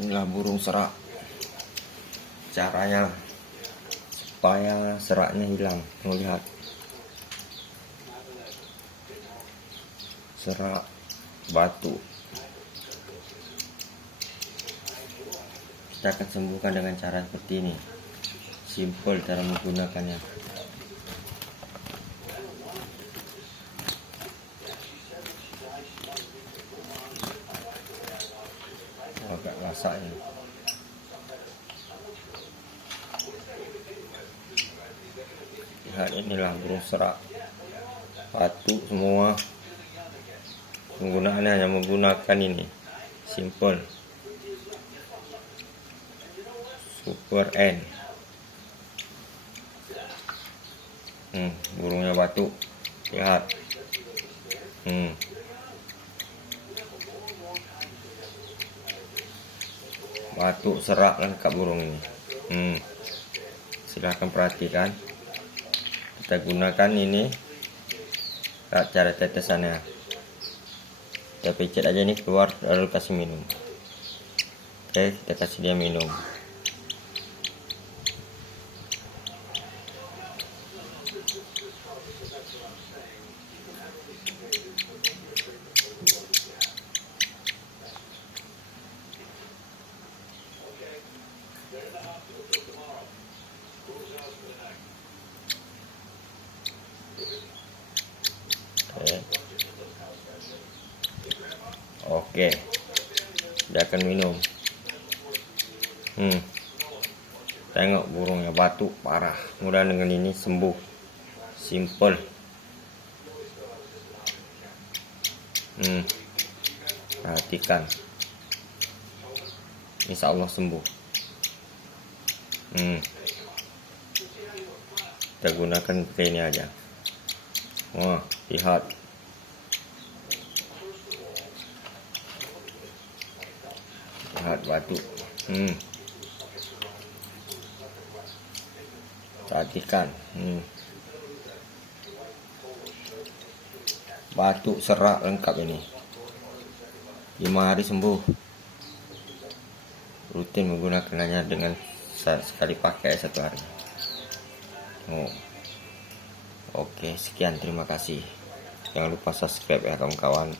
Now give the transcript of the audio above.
Inilah burung serak. Caranya supaya seraknya hilang. Lihat, serak batu. Kita akan sembuhkan dengan cara seperti ini. Simple cara menggunakannya. Agak lasak ini. Lihat, inilah burung serak batu semua. Penggunaannya hanya menggunakan ini, simple, Super N. Burungnya batu, lihat. Batu serak lengkap burung ini. Silahkan perhatikan. Kita gunakan ini cara tetesannya. Kita picit aja ini keluar, lalu kasih minum. Oke, kita kasih dia minum. Oke, dia akan minum. Tengok burungnya batu parah. Mudah dengan ini sembuh. Simple. Perhatikan. Insya Allah sembuh. Kita gunakan pakai ini aja. Wah, lihat. Lihat batu. Perhatikan. Batu serak lengkap ini. 5 hari sembuh. Rutin menggunakannya dengan sekali pakai 1 hari. Oke, sekian, terima kasih. Jangan lupa subscribe ya kawan-kawan.